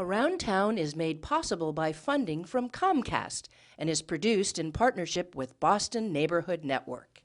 Around Town is made possible by funding from Comcast and is produced in partnership with Boston Neighborhood Network.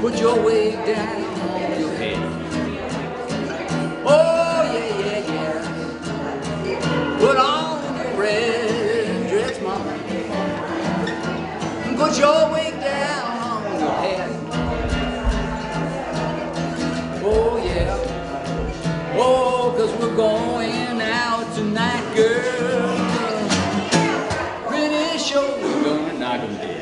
Put your weight down on your head. Oh, yeah, yeah, yeah. Put on your red dress, mama. Put your weight down on your head. Oh, yeah. Oh, 'cause we're going out tonight, girl. Pretty sure we're gonna knock 'em dead.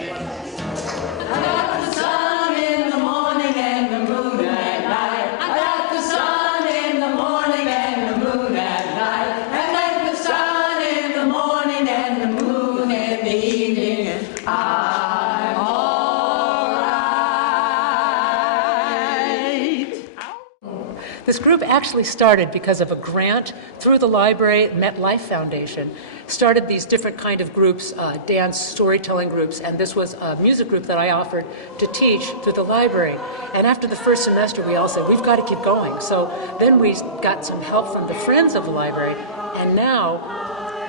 This group actually started because of a grant through the library. MetLife Foundation started these different kind of groups, dance, storytelling groups, and this was a music group that I offered to teach through the library. And after the first semester, we all said, we've got to keep going. So then we got some help from the Friends of the Library, and now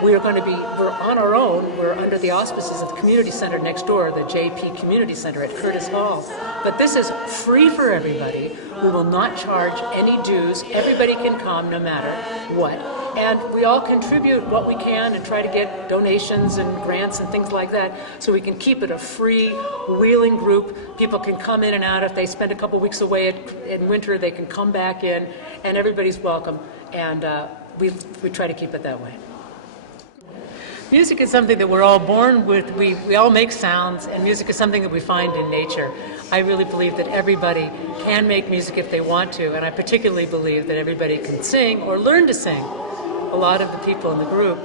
we're on our own. We're under the auspices of the community center next door, the JP Community Center at Curtis Hall. But this is free for everybody. We will not charge any dues. Everybody can come no matter what. And we all contribute what we can and try to get donations and grants and things like that so we can keep it a free wheeling group. People can come in and out. If they spend a couple weeks away in winter, they can come back in, and everybody's welcome. And we try to keep it that way. Music is something that we're all born with. We all make sounds, and music is something that we find in nature. I really believe that everybody can make music if they want to, and I particularly believe that everybody can sing or learn to sing. A lot of the people in the group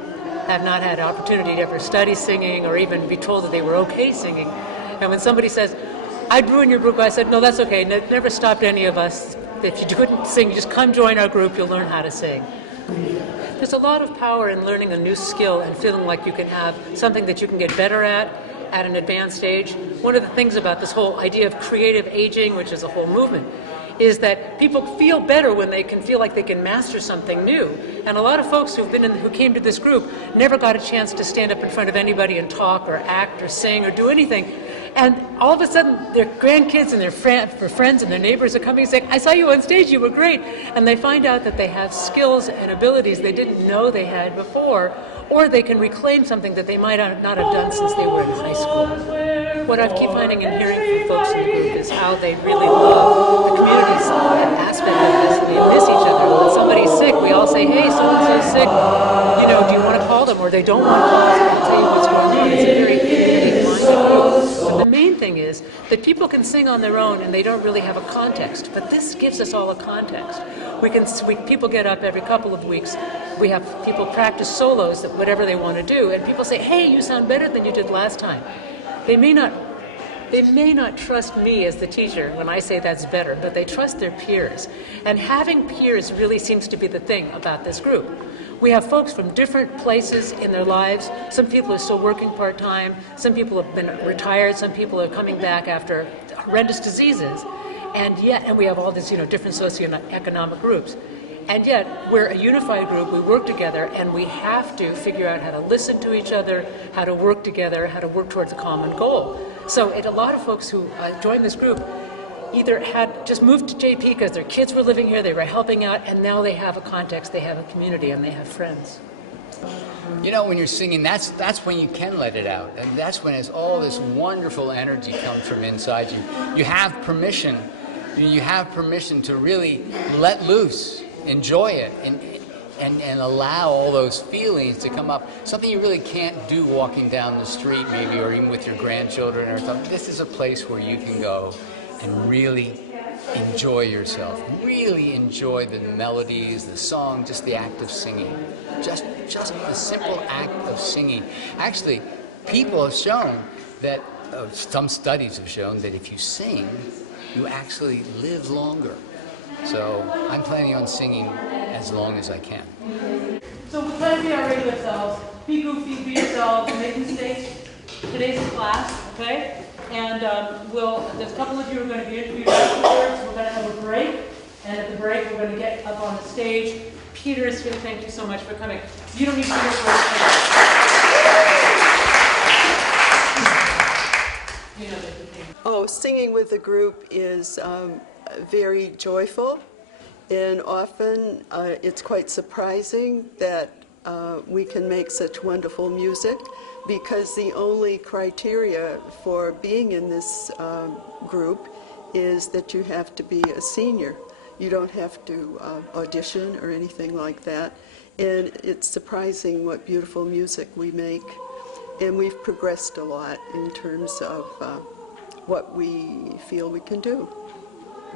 have not had an opportunity to ever study singing or even be told that they were okay singing. And when somebody says, I'd ruin your group, I said, no, that's okay. Never stopped any of us. If you couldn't sing, just come join our group, you'll learn how to sing. There's a lot of power in learning a new skill and feeling like you can have something that you can get better at an advanced age. One of the things about this whole idea of creative aging, which is a whole movement, is that people feel better when they can feel like they can master something new. And a lot of folks who came to this group never got a chance to stand up in front of anybody and talk or act or sing or do anything. And all of a sudden, their grandkids and their friends and their neighbors are coming and saying, I saw you on stage, you were great. And they find out that they have skills and abilities they didn't know they had before, or they can reclaim something that they might not have done since they were in high school. What I keep finding and hearing from folks in the group is how they really love the community's aspect of this. They miss each other. When somebody's sick, we all say, hey, so-and-so's sick. You know, do you want to call them? Or they don't want to call us. I'll tell you what's going on. It's a very community-minded group. But the main thing is that people can sing on their own and they don't really have a context. But this gives us all a context. People get up every couple of weeks. We have people practice solos, whatever they want to do, and people say, hey, you sound better than you did last time. They may not trust me as the teacher when I say that's better, but they trust their peers. And having peers really seems to be the thing about this group. We have folks from different places in their lives. Some people are still working part-time. Some people have been retired. Some people are coming back after horrendous diseases. And we have all these, different socioeconomic groups. And yet, we're a unified group, we work together, and we have to figure out how to listen to each other, how to work together, how to work towards a common goal. So a lot of folks who joined this group either had just moved to JP because their kids were living here, they were helping out, and now they have a context, they have a community, and they have friends. When you're singing, that's when you can let it out. And that's when all this wonderful energy comes from inside you. You have permission You have permission to really let loose, enjoy it, and allow all those feelings to come up. Something you really can't do walking down the street maybe, or even with your grandchildren or something. This is a place where you can go and really enjoy yourself. Really enjoy the melodies, the song, just the act of singing. Just the simple act of singing. Actually, people have shown that, some studies have shown that if you sing, you actually live longer. So I'm planning on singing as long as I can. So try to be our regular selves. Be goofy, be yourselves, make mistakes. Today's class, okay? And there's a couple of you who are going to be interviewed afterwards. We're going to have a break. And at the break, we're going to get up on the stage. Peter is here. Thank you so much for coming. You don't need to be here for a Oh, singing with a group is very joyful, and often it's quite surprising that we can make such wonderful music, because the only criteria for being in this group is that you have to be a senior. You don't have to audition or anything like that, and it's surprising what beautiful music we make, and we've progressed a lot in terms of what we feel we can do.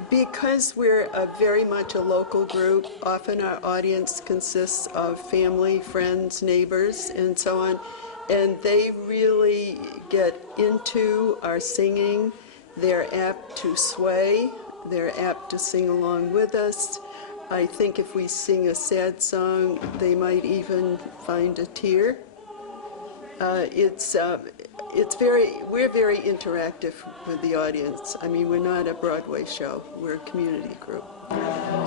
Because we're very much a local group, often our audience consists of family, friends, neighbors, and so on, and they really get into our singing. They're apt to sway, they're apt to sing along with us. I think if we sing a sad song, they might even find a tear. We're very interactive with the audience. I mean, we're not a Broadway show, we're a community group.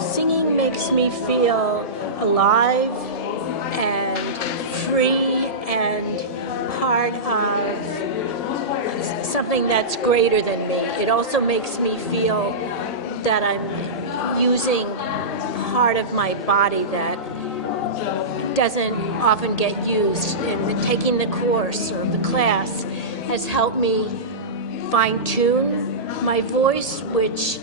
Singing makes me feel alive and free and part of something that's greater than me. It also makes me feel that I'm using part of my body that doesn't often get used, and taking the course or the class has helped me fine-tune my voice, which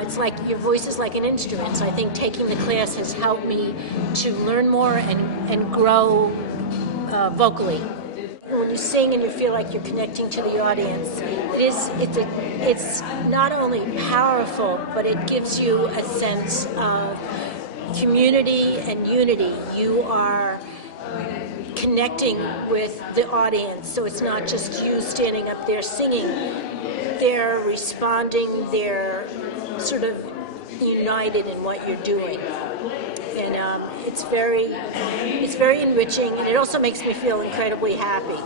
it's like your voice is like an instrument. So I think taking the class has helped me to learn more and grow vocally. When you sing and you feel like you're connecting to the audience, it's not only powerful, but it gives you a sense of community and unity. You are connecting with the audience, so it's not just you standing up there singing. They're responding, they're sort of united in what you're doing. And it's very enriching, and it also makes me feel incredibly happy,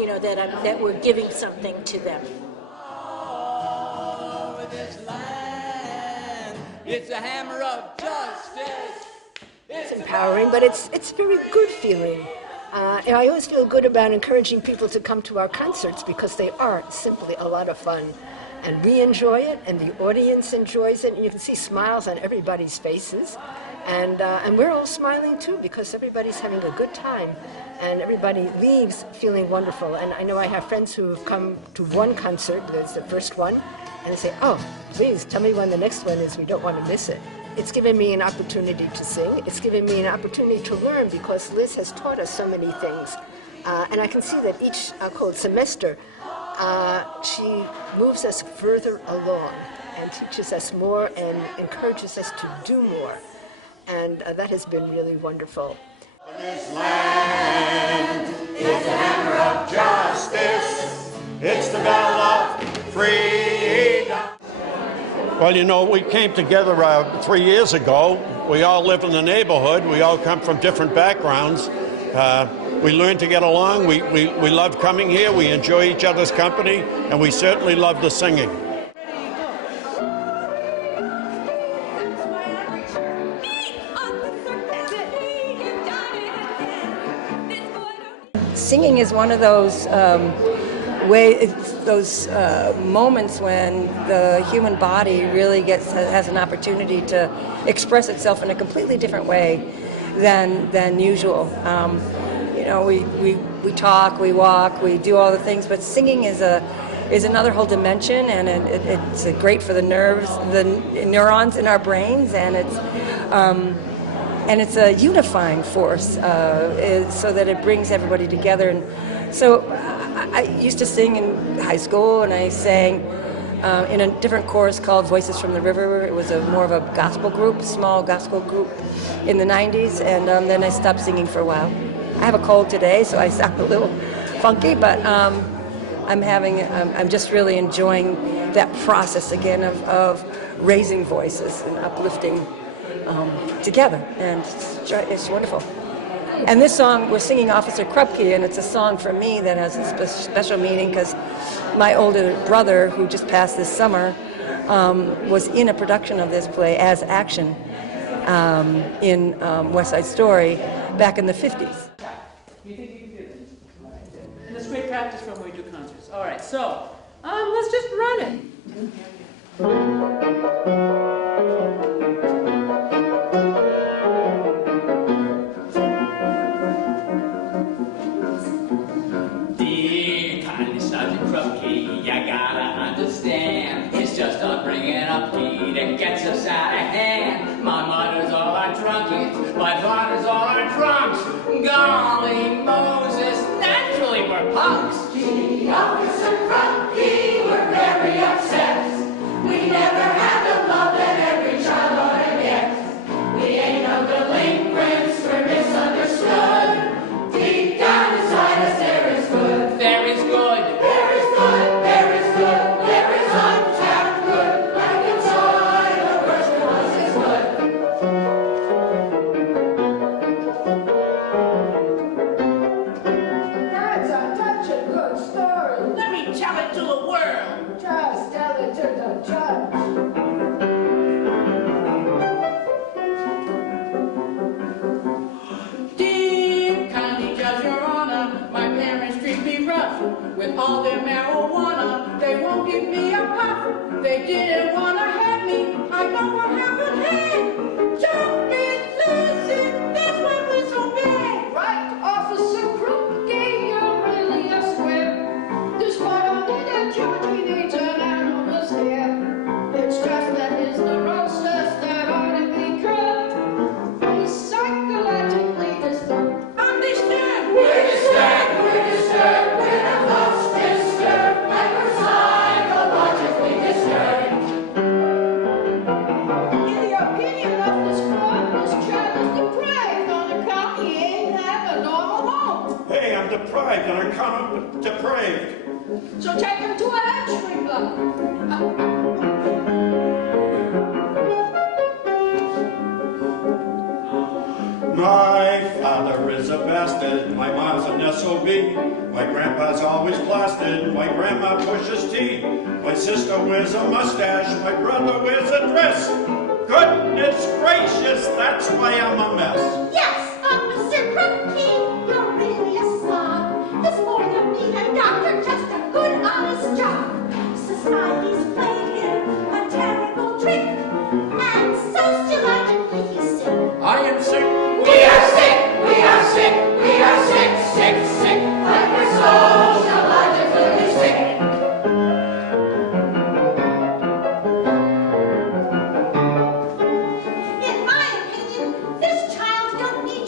you know, that we're giving something to them. It's a hammer of justice. It's empowering, but it's a very good feeling. And I always feel good about encouraging people to come to our concerts, because they are simply a lot of fun. And we enjoy it, and the audience enjoys it, and you can see smiles on everybody's faces. And we're all smiling too, because everybody's having a good time, and everybody leaves feeling wonderful. And I know I have friends who have come to one concert, that's the first one, and they say, "Oh, please tell me when the next one is, we don't want to miss it." It's given me an opportunity to sing. It's given me an opportunity to learn, because Liz has taught us so many things. And I can see that each semester, she moves us further along and teaches us more and encourages us to do more. And that has been really wonderful. This land is the hammer of justice. It's the bell of freedom. Well, you know, we came together 3 years ago. We all live in the neighborhood. We all come from different backgrounds. We learn to get along. We love coming here. We enjoy each other's company, and we certainly love the singing. Singing is one of those moments when the human body really has an opportunity to express itself in a completely different way than usual. You know, we talk, we walk, we do all the things, but singing is is another whole dimension, and it's great for the nerves, the neurons in our brains, and it's a unifying force, so that it brings everybody together. And so I used to sing in high school, and I sang in a different chorus called Voices from the River. It was more of a gospel group, small gospel group in the 90s, and then I stopped singing for a while. I have a cold today, so I sound a little funky, but I'm just really enjoying that process again of raising voices and uplifting together, and it's wonderful. And this song, we're singing Officer Krupke, and it's a song for me that has a special meaning because my older brother, who just passed this summer, was in a production of this play as action in West Side Story back in the 50s. You think you can do this? And it's great practice for when we do concerts. All right, so let's just run it. Dear kindly Sergeant Krupke, you gotta understand, it's just upbringing upkey that gets us out of hand. My mother's all our drunkies, my father's all our drunks. Golly Moses, naturally we're punks. Gee, Officer Krupke, we're very upset. We never had the love that every child ought to get. We ain't no delinquents, we're misunderstood. Deep down inside us there is good. There is good. There is good, there is good, there is untapped good. Like inside the worst of us is good. That's such a good story. Let me tell it to the world. Just tell it to the judge. Dear kindly Judge, Your Honor, my parents treat me rough. With all their marijuana, they won't give me a puff. They didn't want to have me, I know what happened here. Listen, that's why we're so bad. Right, Officer Krupke, you're really a square. Despite all that judge, he needs an animal's care. It's just that his neurosis that ought to be curbed. He's psychologically disturbed. Understand? We're disturbed, we're the most disturbed, like we're psychologically disturbed. In the opinion of this court, this child is depraved on account he ain't have a normal home. Hey, I'm deprived on account of depraved. So take him to a entry block. My father is a bastard, my mom's an SOB, my grandpa's always plastered, my grandma pushes tea, my sister wears a mustache, my brother wears a dress. Goodness gracious, that's why I'm a mess. Yes, Officer Krupke, you're really a slob. This more than being a doctor, just a good, honest job. Society's played him a terrible trick, and sociologically he's sick. I am sick. We are sick, we are sick, we are sick, sick, sick, like we're sociologically sick. In my opinion, this child don't need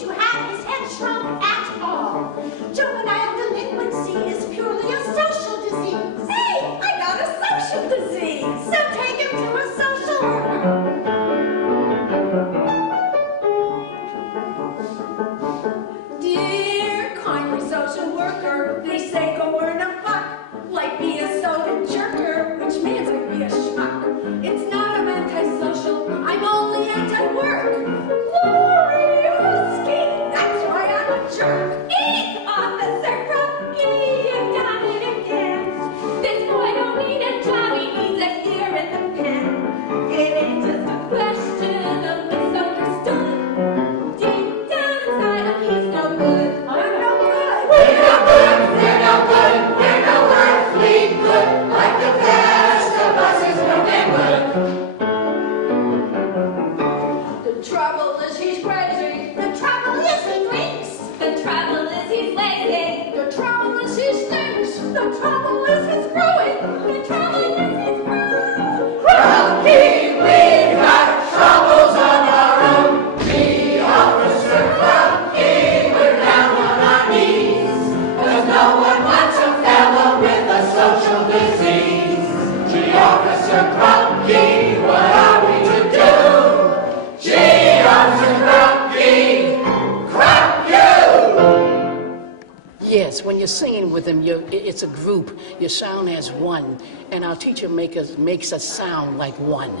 It's when you're singing with them, it's a group. You sound as one, and our teacher makes us sound like one.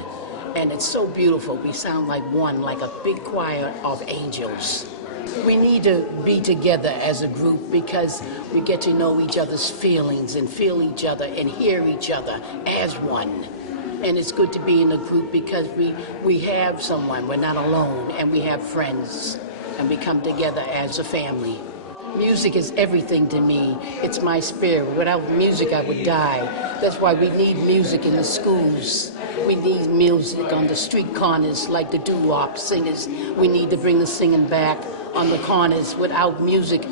And it's so beautiful. We sound like one, like a big choir of angels. We need to be together as a group because we get to know each other's feelings and feel each other and hear each other as one. And it's good to be in a group because we have someone. We're not alone, and we have friends, and we come together as a family. Music is everything to me. It's my spirit. Without music, I would die. That's why we need music in the schools. We need music on the street corners like the doo-wop singers. We need to bring the singing back on the corners. Without music,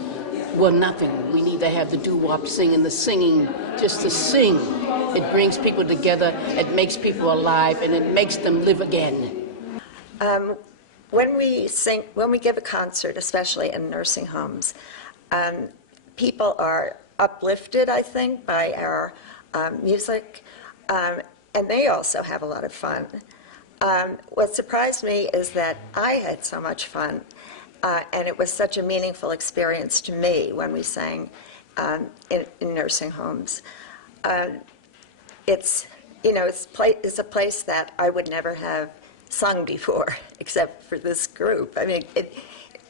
we're nothing. We need to have the doo-wop singing, the singing, just to sing. It brings people together, it makes people alive, and it makes them live again. When we give a concert, especially in nursing homes, people are uplifted, I think, by our music, and they also have a lot of fun. What surprised me is that I had so much fun, and it was such a meaningful experience to me when we sang in nursing homes. It's a place that I would never have sung before, except for this group. I mean,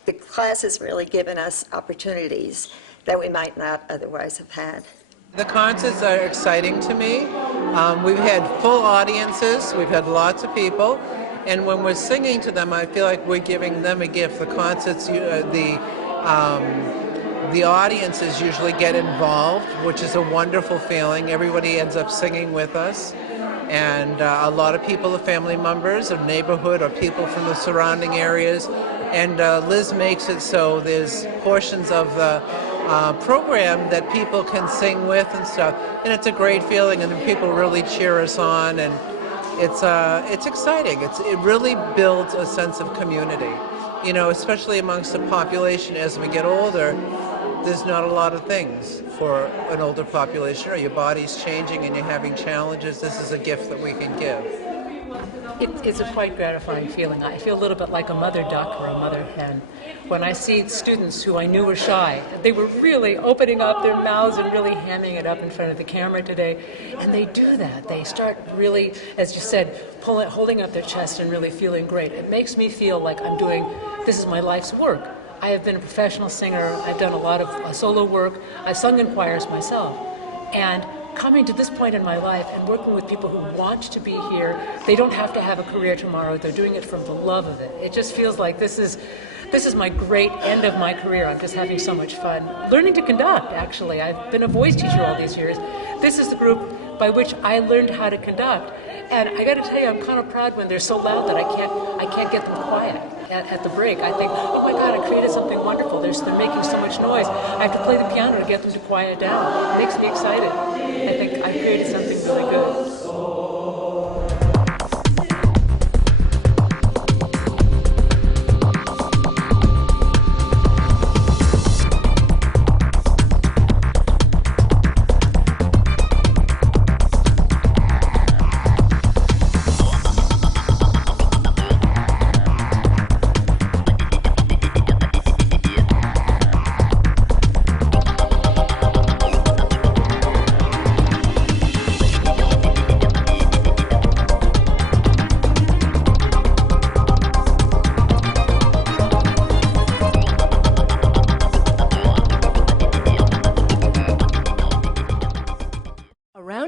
the class has really given us opportunities that we might not otherwise have had. The concerts are exciting to me. We've had full audiences, we've had lots of people, and when we're singing to them, I feel like we're giving them a gift. The concerts, the audiences usually get involved, which is a wonderful feeling. Everybody ends up singing with us. And a lot of people are family members of neighborhood or people from the surrounding areas. And Liz makes it so there's portions of the program that people can sing with and stuff. And it's a great feeling, and people really cheer us on. And it's exciting. It really builds a sense of community. You know, especially amongst the population as we get older, there's not a lot of things for an older population, or your body's changing and you're having challenges. This is a gift that we can give. It's a quite gratifying feeling. I feel a little bit like a mother duck or a mother hen. When I see students who I knew were shy, they were really opening up their mouths and really hamming it up in front of the camera today. And they do that. They start really, as you said, holding up their chest and really feeling great. It makes me feel like this is my life's work. I have been a professional singer. I've done a lot of solo work. I've sung in choirs myself. And coming to this point in my life and working with people who want to be here, they don't have to have a career tomorrow. They're doing it from the love of it. It just feels like this is my great end of my career. I'm just having so much fun. Learning to conduct, actually. I've been a voice teacher all these years. This is the group by which I learned how to conduct. And I got to tell you, I'm kind of proud when they're so loud that I can't get them quiet. At the break, I think, oh my God, I created something wonderful. They're making so much noise. I have to play the piano to get them to quiet down. It makes me excited. I think I created something really good.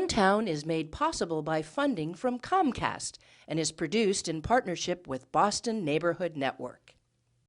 Town is made possible by funding from Comcast and is produced in partnership with Boston Neighborhood Network.